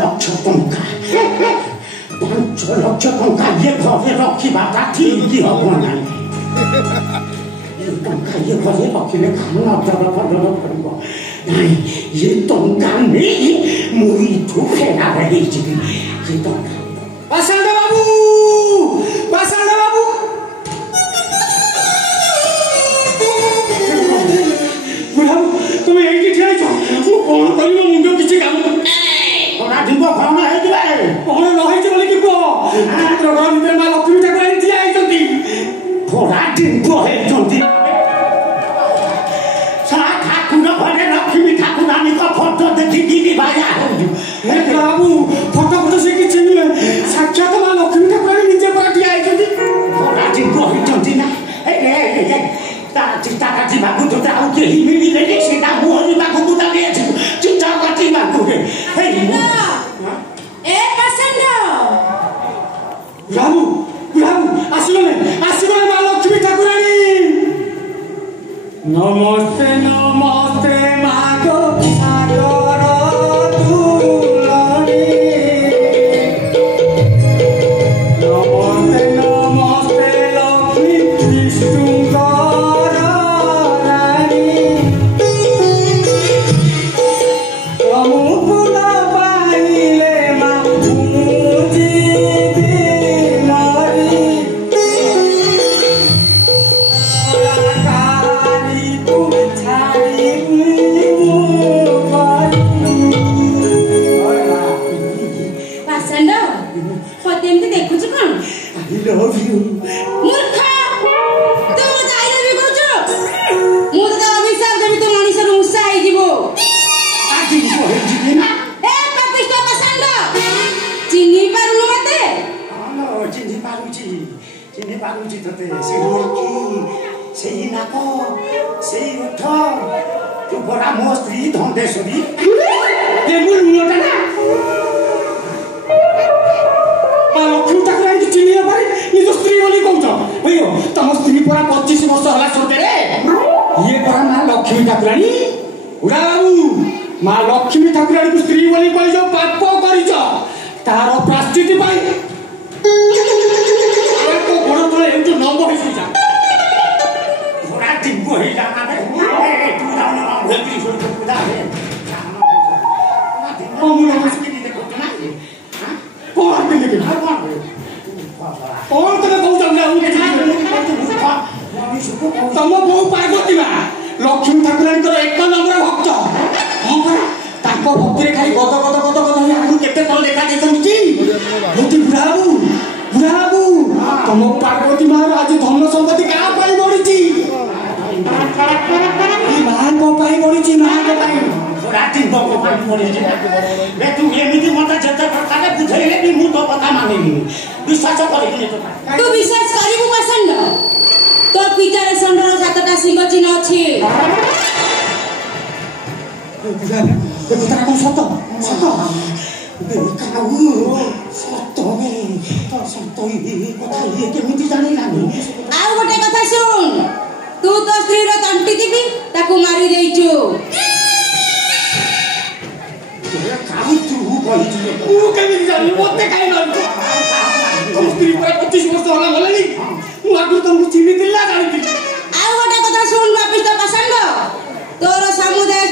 ଲକ୍ଷ ଟଙ୍କା 5 ଲକ୍ଷ ଟଙ୍କା ଇଏ ଘରେ ରଖିବାଟା ଠିକ ହବ ନାହିଁ ଟଙ୍କା ଇଏ ଘରେ ରଖିଲେ କାମ ଅଦର କରିବ ନାଇଁ ଇଏ ଟଙ୍କା ନେଇ ମୁଁ ଏଠୁ ଫେରାର ହେଇଯିବି ଇଏ ଟଙ୍କା ପାଷାଣ ବାବୁ তুমি এইটি ঠিক আছো মু কোন করিব মুন্ড কিছু কাম ওরা দিব কোন ହେଇଯିବେ কোন ন ହେଇଛି ବୋଲି କି কো মাত্র ঘর ভিতরে মা লক্ষ্মী ঠাকুর ଠିଆ ହେଇଛନ୍ତି ওরা দিব ହେଇଛନ୍ତି সারা ঠাকুর ঘরে লক্ষ্মী ঠাকুরানীଙ୍କ ফটো ଦେଖିକି ବାୟା ହଉଛୁ ବାବୁ ଫଟୋ ସେ କିଛି ନୁହେଁ ସାକ୍ଷାତ ମା ଲକ୍ଷ୍ମୀ ଠାକୁରାଣୀ ନିଜେ ପୁରା ଠିଆ ହେଇଛନ୍ତି ওরা দিব ହେଇଛନ୍ତି ନା ଚିତା କାଟିବାକୁ ଯୋଉଟା ଆଉ କେହି ମିଳିଲେନି ସେଇଟା ମୋହରିବାକୁ ଗୁଟା ଦିଆଯିବ ଚିତା କାଟିବାକୁ ରାମୁ ଆସିଗଲେ ମା ଲକ୍ଷ୍ମୀ ଠାକୁରାଣୀ ନମସ୍ତେ ନମସ୍ତେ ମାଗ ସାଗର ତୁଳଣୀ ନମସ୍ତେ ନମସ୍ତେ ଲକ୍ଷ୍ମୀ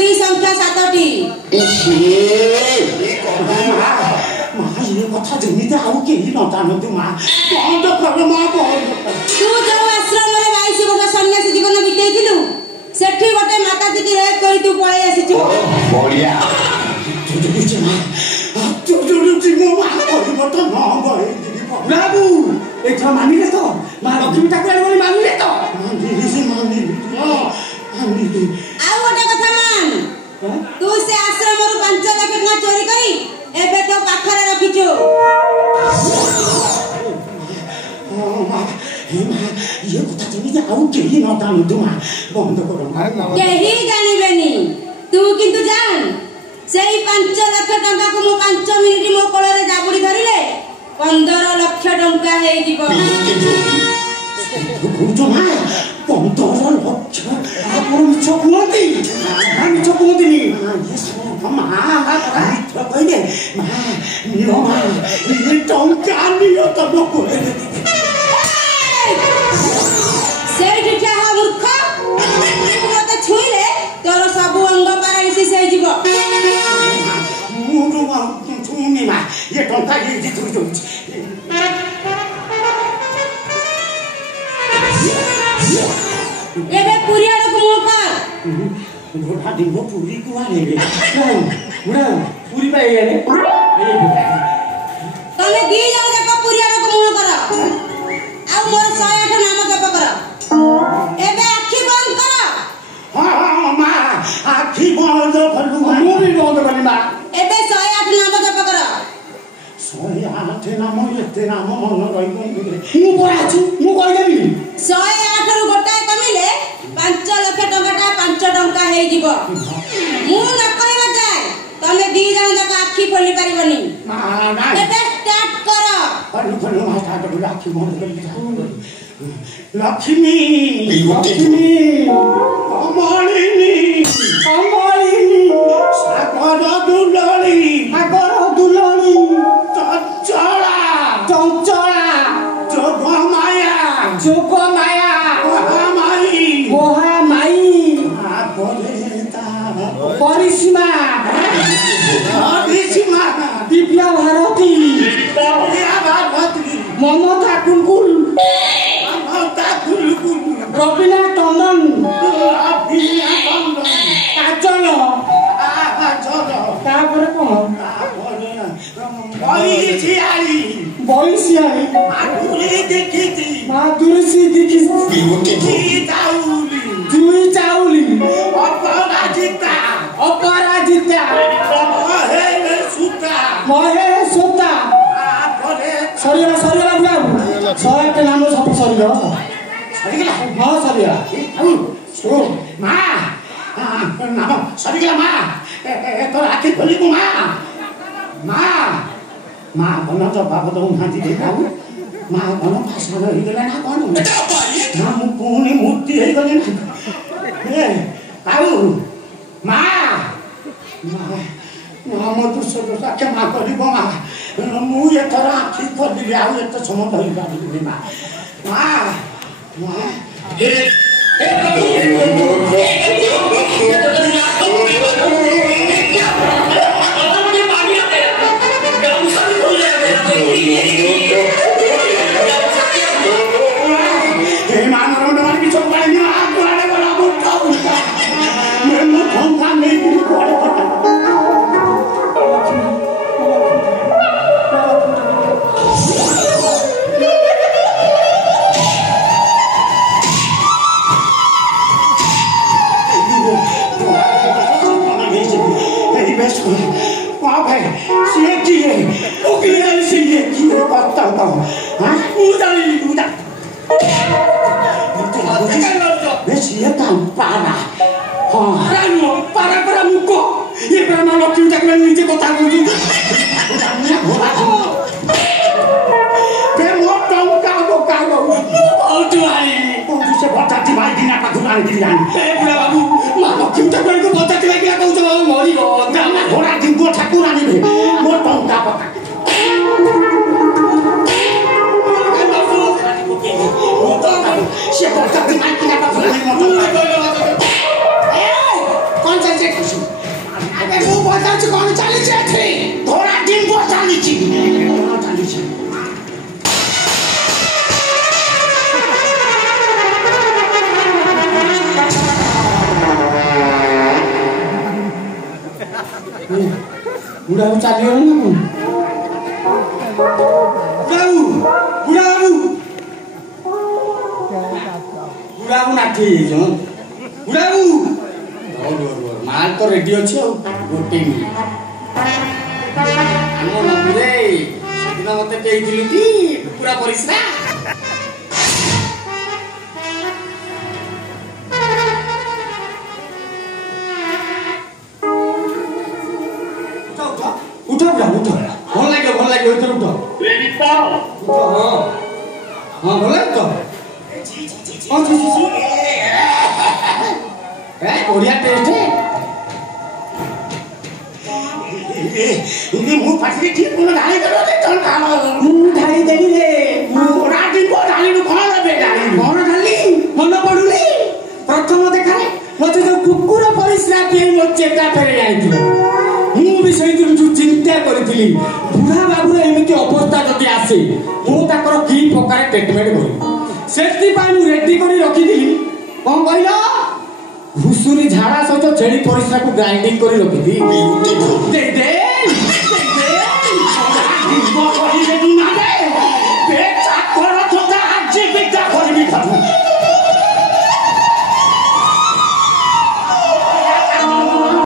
ବିଷ୍ଣୁଙ୍କ ସେଇ 5 ଲକ୍ଷ ଟଙ୍କାକୁ ମୁଁ 5 ମିନିଟ୍ ମୋ କୋଳରେ ଜାବୁଡ଼ି ଧରିଲେ 15 ଲକ୍ଷ ଟଙ୍କା ହେଇଯିବ। 15 ଲକ୍ଷ? ଆପଣ ମିଛ କୁହନ୍ତି? ମିଛ କୁହନ୍ତିନି। ମା ମିଛ କହିଲେ ମା ନିଅ ମା ଏ ଟଙ୍କା ନିଅ ତମ କୋଳରେ ସେଇଠି ଠିଆ ହ ମୂର୍ଖ ମତେ ଛୁଇଁଲେ ତୋର ସବୁ ଅଙ୍ଗ ପାରାଲିସିସ୍ ହେଇଯିବ ମୁଁ ଛୁଇଁନି ମା ଏ ଟଙ୍କା ଦେଇଛି ତୁ ଦଉଛି ଏବେ ପୁରୀ ଆଡ଼କୁ ମୁହଁ କର ଘୋଡ଼ା ଦିନ ପୁରୀ କୁଆଡ଼େ ବୁଢ଼ା ପୁରୀ ପାଇଁ ଏଇଆଡ଼େ ତମେ ଦି ଜଣ ଯାକ ପୁରୀ ଆଡ଼କୁ ମୁହଁ କର ଆଉ ମୋର 108 ନାମ ଜପ କର ଏବେ ଆଖି ବନ୍ଦ କର ହଁ ମା ଆଖି ବନ୍ଦ କଲୁ ମୁଁ ବି ବନ୍ଦ କଲି ମା ଏବେ 108 ନାମ ଜପ କର 108 ନାମ ଏତେ ନାମ ମନ ରହିବ ମୁଁ ପରା ଅଛି ମୁଁ କହିଦେବି 108 ରୁ ଗୋଟାଏ କମିଲେ 5 ଲକ୍ଷ ଟଙ୍କାଟା 5 ଟଙ୍କା ହେଇଯିବ ମୁଁ ନ କହିବା ଯାଏ ତମେ ଦି ଜଣ ଯାକ ଆଖି ଖୋଲି ପାରିବନି ଏବେ ଷ୍ଟାର୍ଟ କର ଆଖି ବନ୍ଦ କରି ଲକ୍ଷ୍ମୀ ଲକ୍ଷ୍ମୀ ଅମଳିନୀ ଅମଳିନୀ ସାଗର ଦୁଲଳି ଚଞ୍ଚଳା ଯୋଗମାୟା ମହାମାୟୀ ପରିସୀମା ଦିବ୍ୟା ଭାରତୀ ମମତା କୁଲକୁଲ ରବୀନା ଟଣ୍ଡନ କାଜଲ ତାପରେ କଣ ବଇସିଆଳି ମାଧୁରୀ ଦେଖିଛି ଦୁଇ ଚାଉଲି ଅପରାଜିତା ମହେଶ ସୂତା ସରିଗଲା ବୁଢ଼ା 108 ନାମ ସବୁ ସରିଗଲା ହଁ ସରିଗଲା ମା ନାମ ସରିଗଲା ମା ତୋର ଆଖି ଖୋଲିବୁ ମା କଣ ଜବାବ ଦଉନାହାନ୍ତି ଦେଖାଉ ମା କଣ ଭାଷଣ ହେଇଗଲା ନା କଣ ନା ମୁଁ ପୁଣି ମୂର୍ତ୍ତି ହେଇଗଲି ନା ଆଉ ମା ମୋ ଦୋଷ କ୍ଷମା କରିବ ମା ମୁଁ ଏଥର ଆଖି ଖୋଲିବି ଆଉ ଏତେ ସମୟ ରହିପାରିବିନି ମା ନିଜେ କଥା କହୁଛୁ ସେ ଭଟାଟି ମାଇକିନା ପାଖରୁ ଆଣିକିରି ବାବୁ ଭଟାଟି ମାଇକିନା କହୁଛ ମରିବ ଘୋଡ଼ା ଢିଙ୍ଗ ଠାକୁର ଆଣିବେ ମୋ ଟଙ୍କା ପକା ସେ ଭଟାଟି ମାଇକିନା ପାଖରୁ କଣ ଚାଲିଛି ମୁଁ ପଚାରୁଛି କଣ ଚାଲିଛି ଏଠି ଘୋଡ଼ା ଢିଙ୍ଗ ଚାଲିଛି ବୁଢ଼ାକୁ ଚାଲିଗଲା ନା ବୁଢ଼ାକୁ ନାଠି ହେଇଯାଇଛ ବୁଢ଼ାକୁ ମାଲ ତ ରେଡି ଅଛି ଆଉ ଗୋଟେ ଆମ ନନ୍ଦୁରେ ସେଦିନ ମତେ ଦେଇଥିଲୁ କି ପୁରା ପରିସ୍ରା ଉଠ ଭଲ ଲାଗିବ ଭିତରେ ଉଠ ହଁ ଭଲ ଲାଗିବ ବଢିଆ ଟେଷ୍ଟ ମୁଁ ପାଟିରେ ଠିକ୍ ପୁଣି ଢାଳି ଦେଲ ମୁଁ ଢାଳି ଦେଲି ରେ ଢାଳିରୁ କ'ଣ ଦେବେ ଢାଳି କ'ଣ ଢାଲି ମନେ ପଡୁନି ପ୍ରଥମ ଦେଖାରେ ମତେ ଯୋଉ କୁକୁର ପରିସ୍ରା ପିଇ ମୋ ଚେତା ଫେରେ ଯାଇଥିଲା ମୁଁ ବି ସେଇଥିରୁ ଯୋଉ ଚିନ୍ତା କରିଥିଲି ବୁଢା ବାବୁର ଏମିତି ଅବସ୍ଥା ଯଦି ଆସେ ମୁଁ ତାଙ୍କର କି ପ୍ରକାର ଟ୍ରିଟମେଣ୍ଟ କରିବି ସେଥିପାଇଁ ମୁଁ ରେଡି କରି ରଖିଥିଲି କ'ଣ କହିଲ ଘୁଷୁରୀ ଝାଡ଼ା ସହିତ ଛେଳି ପରିସ୍ରାକୁ ଗ୍ରାଇଣ୍ଡିଂ କରି ରଖିଥିଲି